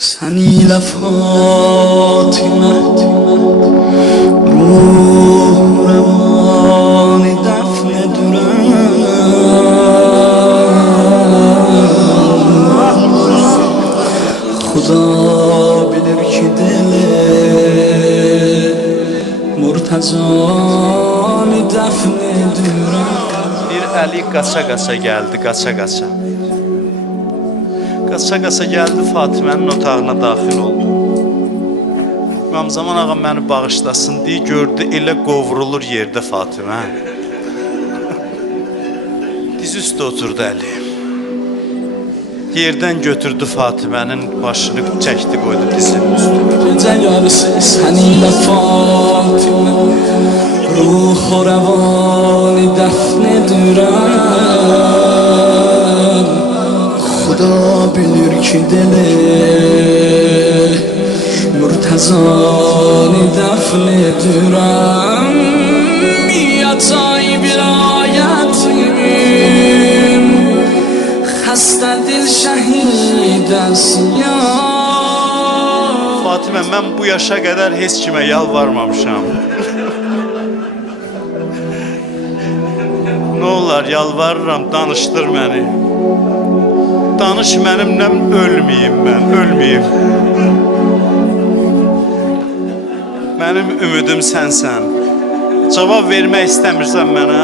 Seni ile Fatime Ruh revani defne duran. Huda bilir ki deli Murtazani defne duran. Bir eli kaça kaça geldi kaça kaça Qaça-qaça gəldi Fatimənin otağına daxil oldu. İmam Zaman ağa məni bağışlasın deyə gördü elə qovrulur yerdə Fatimə. Diz üstə oturdu Əli. Yerdən götürdü Fatimənin başını çəkdi qoydu dizinin üstünə. Gecə yarısı səninlə Fatimə Ruh rəvanı dəfn edirəm bilir ki dili Mürtəzanı dəfn edirəm Yatay vilayətim Xəstə dil şəhid əsiyəm Fatimə, mən bu yaşa qədər heç kimə yalvarmamışam. Nə olar, yalvarıram, danışdır məni. Danış mənimlə ölməyim mən, ölməyim. Mənim ümidim sənsən. Cavab vermək istəmirsən mənə?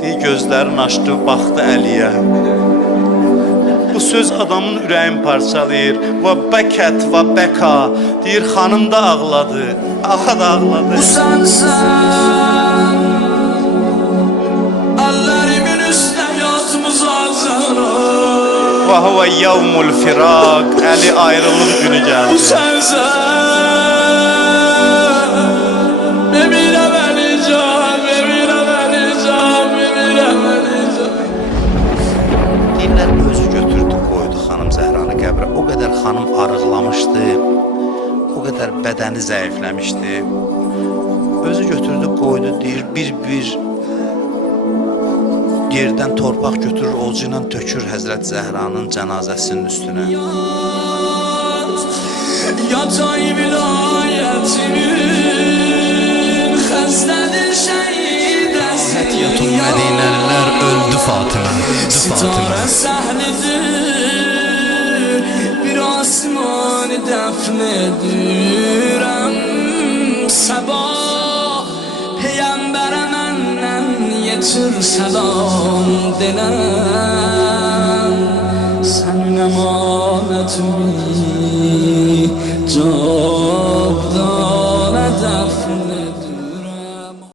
Deyə gözlərini açdı, baxdı Əliyə. Bu söz adamın ürəyini parçalayır. Və bəkət və bəka deyir xanım da ağladı. Ağa da ağladı. Bu sensen Və huve yevmul firaq. Əli ayrılıq günü Bu gəldi. sensen Bebile vereceğim Bebile vereceğim Bebile vereceğim Deyirlər özü götürdü, qoydu xanım Zəhranı qəbrə. O qədər xanım arıqlamışdı. O qədər bədəni zəifləmişdi. Özü götürdü, qoydu, deyir bir-bir yerdən torpaq götürür, ovucu ilə tökür Həzrət Zəhranın cənazəsinin üstünə. Yatay vilayetimin Xəstədir şəhid Hətiyyatun Mədinəlilər öldü Fatimə, öldü Sitarə Fatimə. səhlidir Bir asmanı dəfn edirəm Sabah چون سلام دلم سنم آمد جان